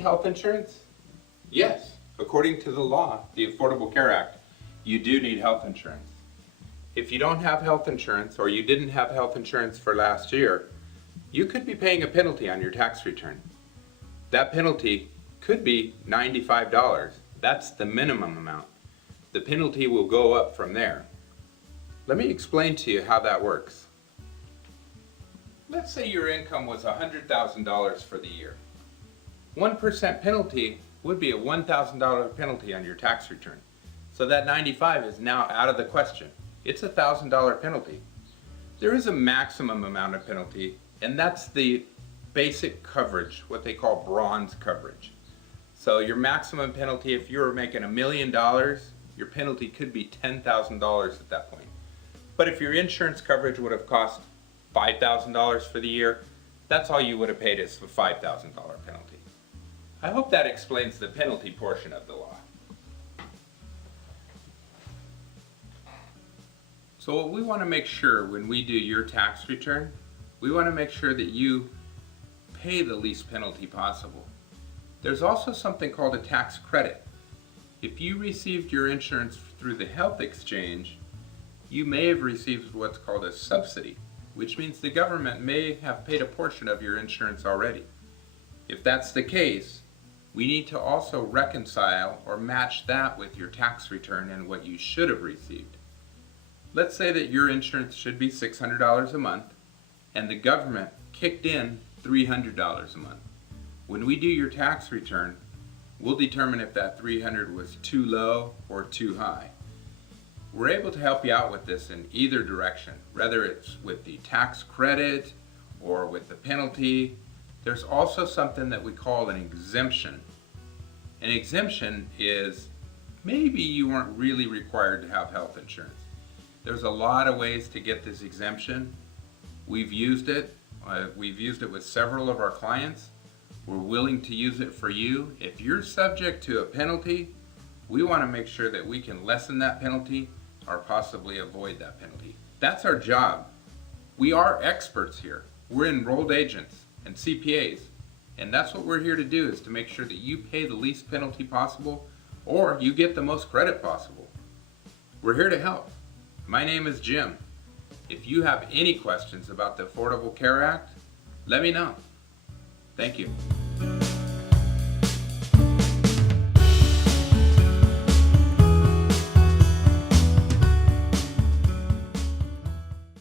need health insurance? Yes, according to the law, the Affordable Care Act, you do need health insurance. If you don't have health insurance or you didn't have health insurance for last year, you could be paying a penalty on your tax return. That penalty could be $95. That's the minimum amount. The penalty will go up from there. Let me explain to you how that works. Let's say your income was $100,000 for the year. 1% penalty would be a $1,000 penalty on your tax return. So that 95 is now out of the question. It's a $1,000 penalty. There is a maximum amount of penalty, and that's the basic coverage, what they call bronze coverage. So your maximum penalty, if you were making $1 million, your penalty could be $10,000 at that point. But if your insurance coverage would have cost $5,000 for the year, that's all you would have paid is a $5,000 penalty. I hope that explains the penalty portion of the law. So what we want to make sure when we do your tax return, we want to make sure that you pay the least penalty possible. There's also something called a tax credit. If you received your insurance through the health exchange, you may have received what's called a subsidy, which means the government may have paid a portion of your insurance already. If that's the case, we need to also reconcile or match that with your tax return and what you should have received. Let's say that your insurance should be $600 a month and the government kicked in $300 a month. When we do your tax return, we'll determine if that $300 was too low or too high. We're able to help you out with this in either direction, whether it's with the tax credit or with the penalty. There's also something that we call an exemption. An exemption is maybe you weren't really required to have health insurance. There's a lot of ways to get this exemption. We've used it. We've used it with several of our clients. We're willing to use it for you. If you're subject to a penalty, we want to make sure that we can lessen that penalty or possibly avoid that penalty. That's our job. We are experts here. We're enrolled agents and CPAs, and that's what we're here to do, is to make sure that you pay the least penalty possible or you get the most credit possible. We're here to help. My name is Jim. If you have any questions about the Affordable Care Act, let me know. Thank you.